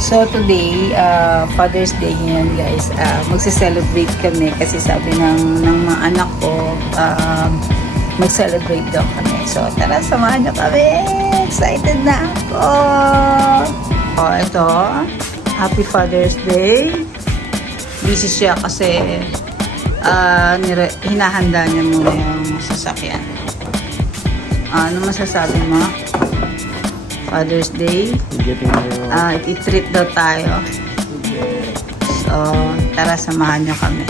So today, Father's Day ngayon guys. Magse-celebrate kami kasi sabi ng mga anak ko, mag-celebrate daw kami. So tara, samahan nyo kami. Excited na ako. Oh, ito. Happy Father's Day. Busy siya kasi hinahanda niya muna yung sasakyan. Ano masasabi mo? Father's Day. I-treat daw tayo. So, tara, samahan nyo kami.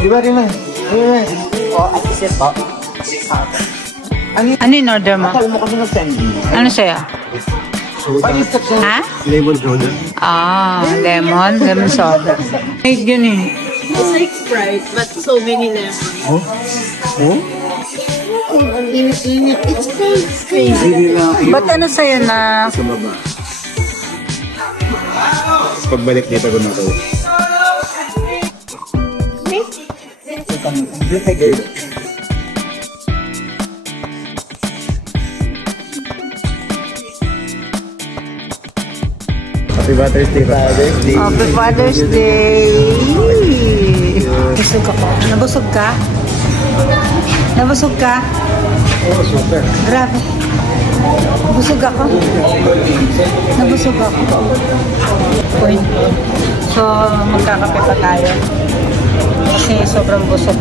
Di ba rin man? Assistant po. Ano yung order mo? Akala mo kasi nag-send. Ano sa'yo? Ha? Lemon soda. Lemon soda. Ay, yun eh. It's like Sprite, but so many lemons. Oh? Oh? It's crazy. Ba't ano sa'yo na? Sa baba. Pagbalik dito ko na ito. Happy Father's Day. Happy Father's Day. Busog ako. Nabusog ka? Nabusog ka? Oh, super. Grabe. Busog ako. Nabusog ako. Point. So, magkakape pa tayo. Kasi sobrang busog.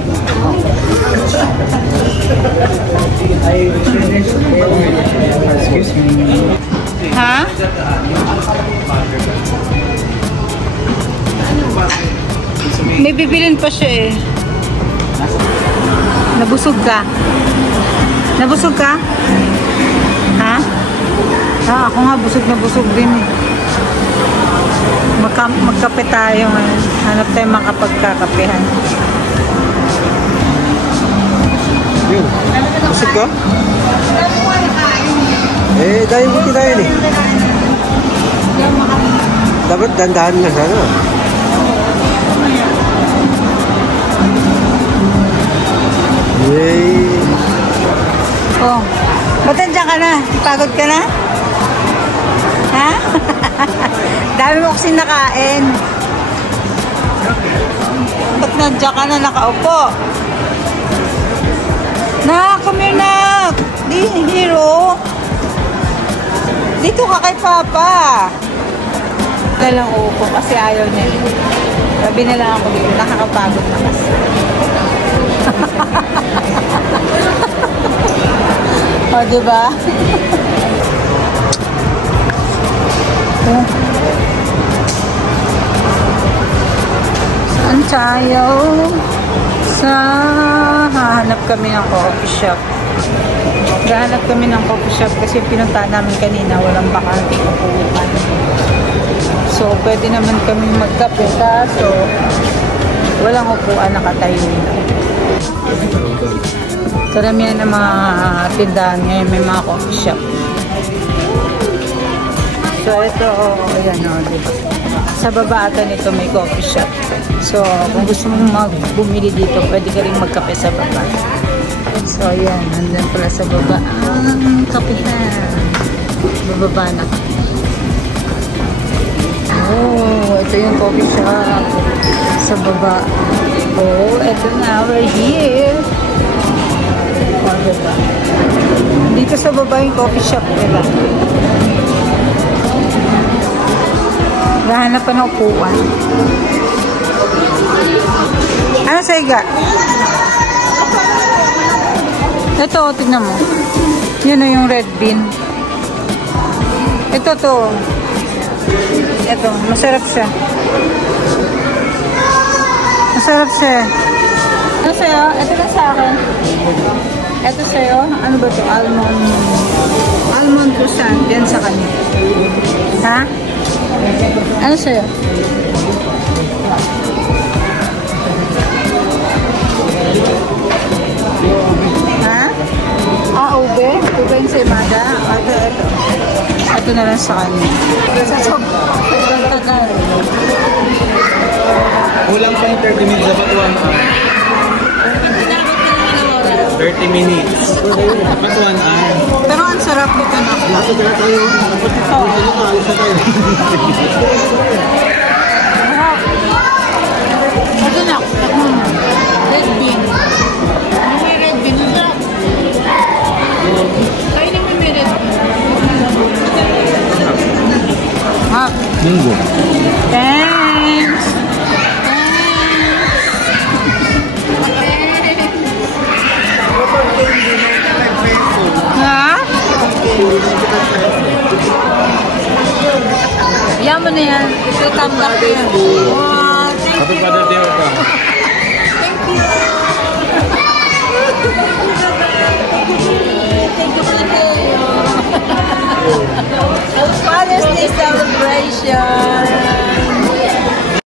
Excuse me. Ha? May bibilin pa siya eh. Nabusog ka? Nabusog ka? Ha? Ako nga busog na busog din eh. Magkape tayo ngayon. Hanap tayo makapagkakapehan. Yun. Busog ka? Dahil buti tayo eh. Dapat dandahan na sana. Yay! Oh, ba't nandiyan ka na? Pagod ka na? Ha? Dami mo kasi nakain. Ba't nandiyan ka na nakaupo? Come here na! Hero! Dito ka kay Papa! Dalang upo kasi ayaw niya. Sabi na lang ako dito, nakakapagod na kasi. O, diba? Saan tayo? Hahanap kami ng coffee shop. Hahanap kami ng coffee shop kasi pinunta namin kanina, walang bakanteng upuan. So, pwede naman kami magkape kaso walang upuan, nakatayo na. Karamihan ng mga tindahan ngayon may mga coffee shop. So, ito, ayan o, diba? Sa baba ata nito may coffee shop. So, kung gusto mong bumili dito, pwede ka rin magkape sa baba. So, ayan, nandun pala sa baba ang kapehan. Bababa na. Oh, ito yung coffee shop sa baba. Oh, ito na, we're here. Oh, diba? Dito sa baba yung coffee shop nila. Gahanap pa ng upuan. Ano sa iga? Ito, tignan mo. Yun o yung red bean. Ito to. Ito, masarap siya. Masarap siya. Ano sa'yo? Ito na sa akin. Ito sa'yo. Ano ba ito? Almond croissant. Yan sa kanya. Ha? Ano sa'yo? Ha? Ube? Ube yung semada? Ito. Ito na lang sa kanya. Sobrang tagal. Kulang pang 30 minutes dapat 1 hour. 30 minutes. Dapat 1 hour. Pero ang sarap nito na. Lato na tayo. Dapat ito. Alis na tayo. Ito na. Red bean. May red bean. Ang sarap. Kainin mo may red bean. Munggo. Thanks. Ha? Yan mo na yan. Ito come back. Wow, thank you.